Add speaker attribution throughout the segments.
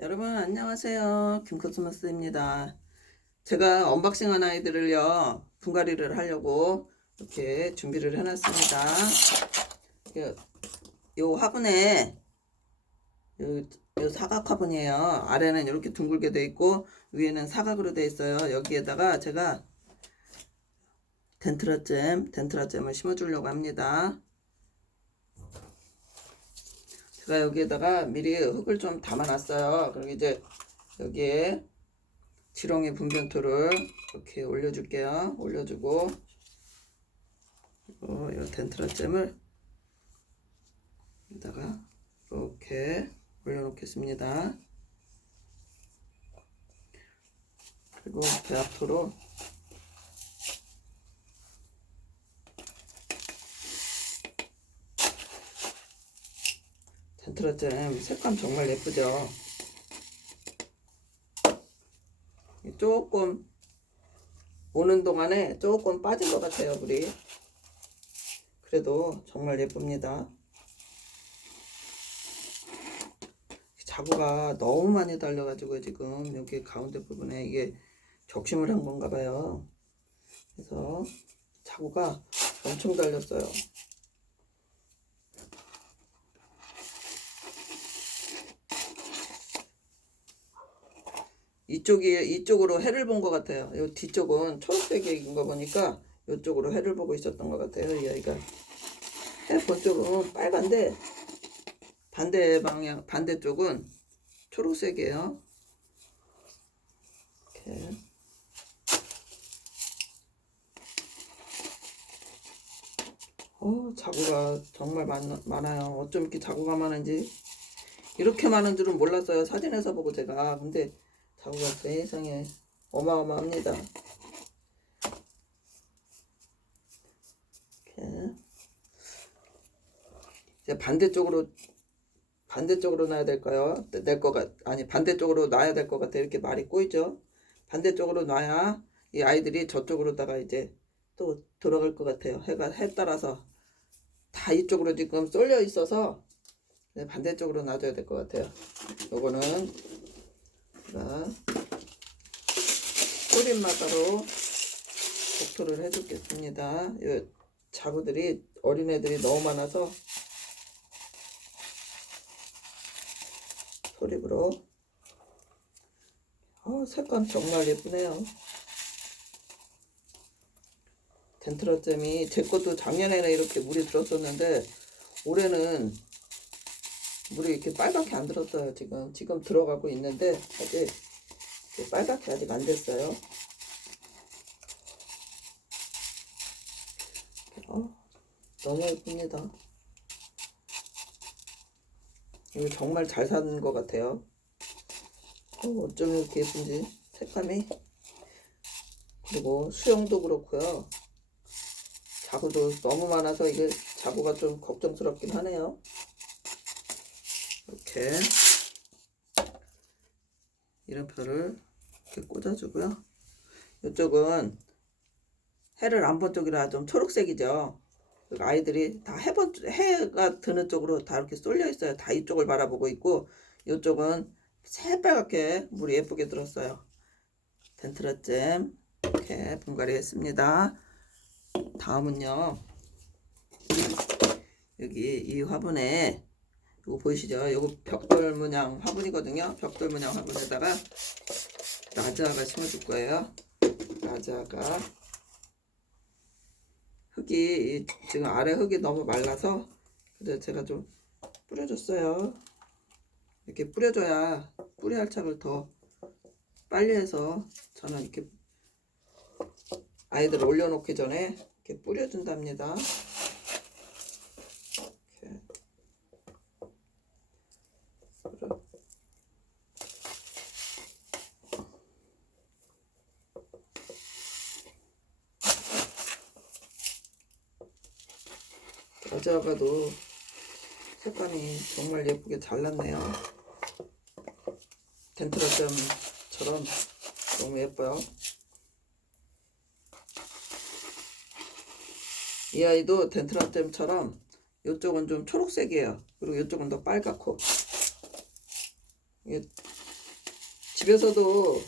Speaker 1: 여러분 안녕하세요. 김코스모스입니다. 제가 언박싱한 아이들을요 분갈이를 하려고 이렇게 준비를 해놨습니다. 요, 요 화분에 요, 요 사각 화분이에요. 아래는 이렇게 둥글게 돼 있고 위에는 사각으로 돼 있어요. 여기에다가 제가 덴트라잼 덴트라잼을 심어 주려고 합니다 제가 여기에다가 미리 흙을 좀 담아놨어요. 그리고 이제 여기에 지렁이 분변토를 이렇게 올려줄게요. 올려주고 그리고 이 덴트라잼을 여기다가 이렇게 올려놓겠습니다. 그리고 배합토로 덴트라잼 색감 정말 예쁘죠? 조금 오는 동안에 조금 빠진 것 같아요 물이. 그래도 정말 예쁩니다. 자구가 너무 많이 달려가지고 지금 여기 가운데 부분에 이게 적심을 한 건가 봐요. 그래서 자구가 엄청 달렸어요 이쪽이 이쪽으로 해를 본 것 같아요. 이 뒤쪽은 초록색인 거 보니까 이쪽으로 해를 보고 있었던 것 같아요. 이 아이가 해 본 쪽은 빨간데 반대 방향 반대 쪽은 초록색이에요. 이렇게 어 자구가 정말 많, 많아요. 어쩜 이렇게 자구가 많은지 이렇게 많은 줄은 몰랐어요. 사진에서 보고 제가 근데 자구가 세상에 어마어마합니다. 이렇게 이제 반대쪽으로 반대쪽으로 놔야 될까요? 낼 거가 아니 반대쪽으로 놔야 될 것 같아 이렇게 말이 꼬이죠. 반대쪽으로 놔야 이 아이들이 저쪽으로다가 이제 또 들어갈 것 같아요. 해가 해 따라서 다 이쪽으로 지금 쏠려 있어서 반대쪽으로 놔줘야 될 것 같아요. 요거는 제가 뿌린마다로 복토를 해주겠습니다. 이 자구들이 어린애들이 너무 많아서 소립으로 어, 색감 정말 예쁘네요. 덴트라잼이 제 것도 작년에는 이렇게 물이 들었었는데 올해는 물이 이렇게 빨갛게 안 들었어요 지금. 지금 들어가고 있는데 아직 빨갛게 아직 안 됐어요. 어, 너무 예쁩니다. 이거 정말 잘산것 같아요. 어, 어쩜 이렇게 예쁜지. 색감이. 그리고 수영도 그렇고요. 자구도 너무 많아서 이게 자구가 좀 걱정스럽긴 하네요 이렇게 이름표를 이렇게 꽂아주고요. 이쪽은 해를 안 본 쪽이라 좀 초록색이죠. 아이들이 다 해본 해가 드는 쪽으로 다 이렇게 쏠려 있어요. 다 이쪽을 바라보고 있고 이쪽은 새빨갛게 물이 예쁘게 들었어요. 덴트라잼 이렇게 분갈이 했습니다. 다음은요. 여기 이 화분에 이거 보이시죠? 이거 벽돌 문양 화분이거든요. 벽돌 문양 화분에다가 라자가 심어줄 거예요. 라자가 흙이 지금 아래 흙이 너무 말라서 그래서 제가 좀 뿌려줬어요. 이렇게 뿌려줘야 뿌리 할착을 더 빨리 해서 저는 이렇게 아이들 올려놓기 전에 이렇게 뿌려준답니다. 이렇게. 뿌려. 라자가도 색감이 정말 예쁘게 잘났네요. 덴트라점처럼 너무 예뻐요. 이 아이도 덴트라잼처럼 이쪽은 좀 초록색이에요. 그리고 이쪽은 더 빨갛고 집에서도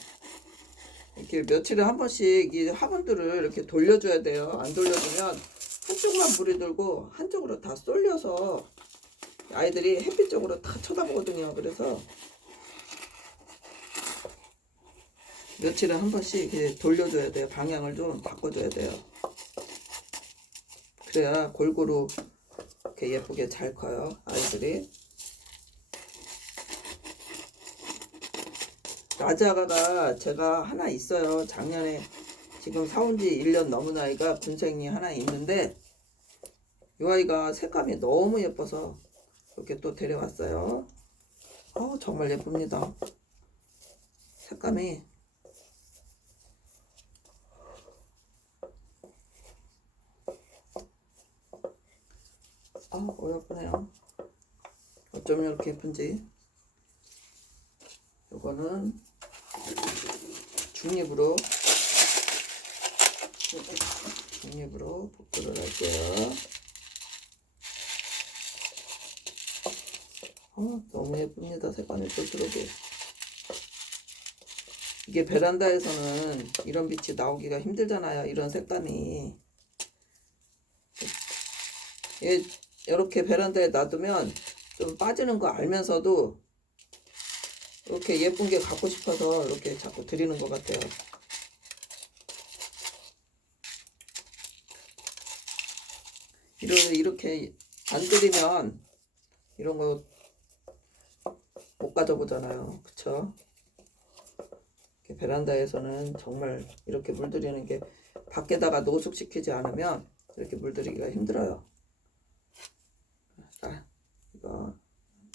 Speaker 1: 이렇게 며칠에 한 번씩 이 화분들을 이렇게 돌려줘야 돼요. 안 돌려주면 한쪽만 물이 들고 한쪽으로 다 쏠려서 아이들이 햇빛 쪽으로 다 쳐다보거든요. 그래서 며칠에 한 번씩 이렇게 돌려줘야 돼요. 방향을 좀 바꿔줘야 돼요. 그래야 골고루 이렇게 예쁘게 잘 커요. 아이들이. 라자가가 제가 하나 있어요. 작년에 지금 사온 지 1년 넘은 아이가 군생이 하나 있는데 이 아이가 색감이 너무 예뻐서 이렇게 또 데려왔어요. 어 정말 예쁩니다. 색감이 아 어여쁘네요. 어쩜 이렇게 예쁜지. 요거는 중립으로 중립으로 복구를 할게요. 어, 너무 예쁩니다. 색감이 똘똘하게. 이게 베란다에서는 이런 빛이 나오기가 힘들잖아요. 이런 색감이. 예, 이렇게 베란다에 놔두면 좀 빠지는 거 알면서도 이렇게 예쁜 게 갖고 싶어서 이렇게 자꾸 드리는 것 같아요. 이렇게 안 드리면 이런 거 못 가져보잖아요. 그쵸? 베란다에서는 정말 이렇게 물들이는 게 밖에다가 노숙시키지 않으면 이렇게 물들이기가 힘들어요. 자, 이거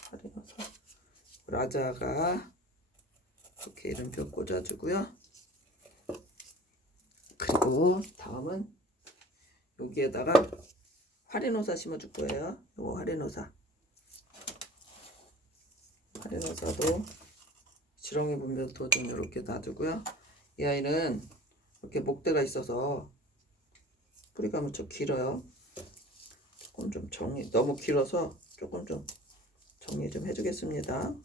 Speaker 1: 할인해서 라자가 이렇게 이름표 꽂아주고요. 그리고 다음은 여기에다가 화리노사 심어줄 거예요. 요거 화리노사. 화리노사도 지렁이 분변도 좀 이렇게 놔두고요. 이 아이는 이렇게 목대가 있어서 뿌리가 무척 길어요. 조금 좀 정리 너무 길어서 조금 좀 정리 좀 해주겠습니다.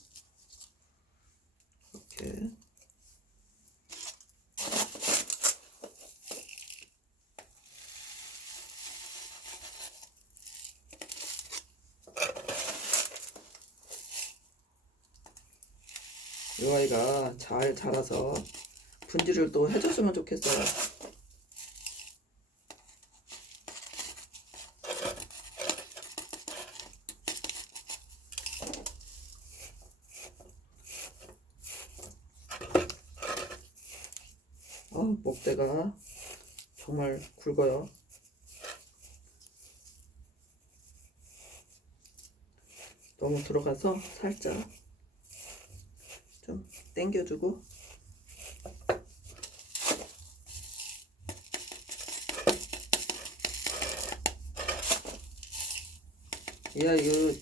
Speaker 1: 이렇게 이 아이가 잘 자라서 분질을 또 해줬으면 좋겠어요. 어, 목대가 정말 굵어요. 너무 들어가서 살짝 좀 당겨주고 야 이거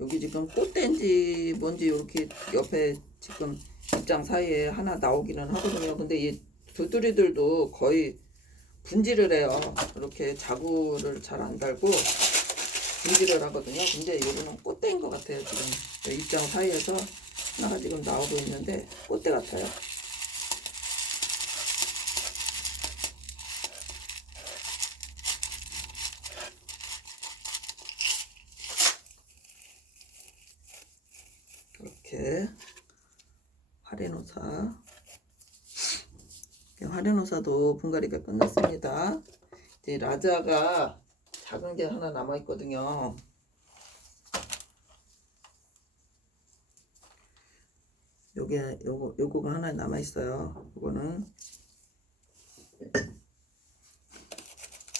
Speaker 1: 여기 지금 꽃댄지 뭔지 이렇게 옆에 지금 입장 사이에 하나 나오기는 하거든요. 근데 이 두드리들도 거의 분질을 해요. 이렇게 자구를 잘 안 달고 분질을 하거든요. 근데 요거는 꽃대인 것 같아요. 지금 이 입장 사이에서 하나가 지금 나오고 있는데 꽃대 같아요. 이렇게 하레노사 하레노사도 분갈이가 끝났습니다. 이제 라자가 작은 게 하나 남아 있거든요. 요게 요거 요거가 하나 남아 있어요. 요거는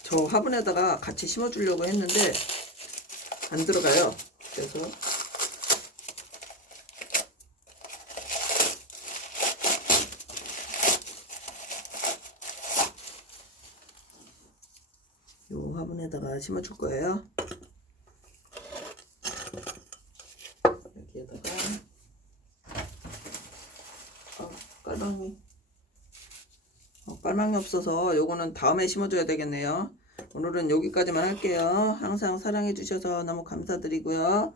Speaker 1: 저 화분에다가 같이 심어 주려고 했는데 안 들어가요. 그래서 요 화분에다가 심어 줄 거예요. 여기에다가 어, 깔망이 어, 깔망이 없어서 요거는 다음에 심어줘야 되겠네요. 오늘은 여기까지만 할게요. 항상 사랑해 주셔서 너무 감사드리고요.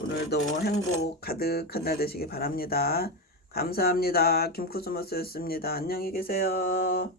Speaker 1: 오늘도 행복 가득한 날 되시길 바랍니다. 감사합니다. 김코스모스였습니다. 안녕히 계세요.